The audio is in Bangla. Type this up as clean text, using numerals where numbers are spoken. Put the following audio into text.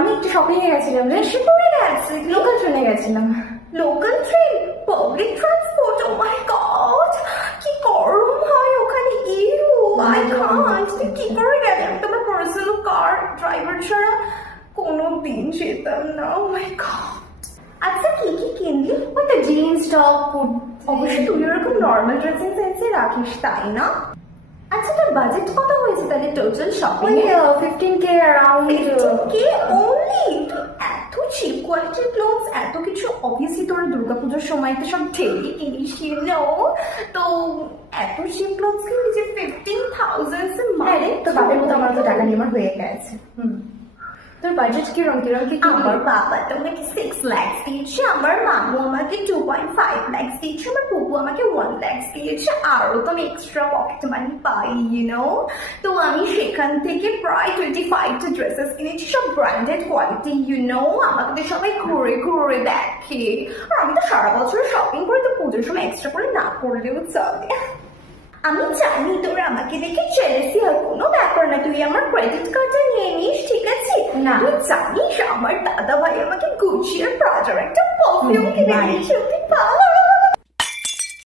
আমি একটু শপিং এ গেছিলাম। এসে পড়ে গেছে। লোকাল ট্রেনে গেছিলাম। Local train? Public transport? Oh my God, কি গরম হয় ওখানে। You, I can't. তুই কি করে গেলি? আমি তোমার পার্সোনাল কার ড্রাইভার ছাড়া কোনোদিন যেতাম না। ও মাই গড। আচ্ছা, কি কি কিনলি? ওই তো জিন্স টপ। অবশ্যই তুই ওরকম নর্মাল ড্রেসিং সেন্সে রাখিস, তাই না? আচ্ছা, তোর বাজেট কত হয়েছে তাহলে total shopping? 15K around. 15K only? এত চিপ কোয়ালিটির ক্লোথস, এত কিছু অবভিয়াসলি তোর দুর্গাপুজোর সময় তো সব ঢেলে কিনিস, তো এত চিপ ক্লোথস কিনলি যে 15,000 মানে তো বাপের মতো আমার তো টাকা নিয়ে আমার হয়ে গেছে। তোর বাজেট কিরম কিরম কি? আমার বাবা তো আমাকে 6 lakhs দিয়েছে, আমার মামু আমাকে 2.5 lakhs দিয়েছে, আমার বুবু আমাকে 1 lakhs দিয়েছে, আরো তো আমি এক্সট্রা পকেট মানি পাই, তো আমি সেখান থেকে প্রায় 25টা ড্রেসেস কিনেছি, সব ব্র্যান্ডেড কোয়ালিটি, আমাকে তো সবাই ঘুরে ঘুরে দেখে। আর আমি তো সারা বছর শপিং করি, তো পুজোর সময় এক্সট্রা করে না করলেও চলে। আমি জানি তোর আমাকে দেখে জেলাসি আর কোনো ব্যাপার না, তুই আমার ক্রেডিট কার্ডটা নিয়ে নিস, ঠিক আছে? না, তুই জানিস আমার দাদা ভাই আমাকে গুচি আর প্রাডার একটা পারফিউম কিনে দিয়েছে, তুই পাগল।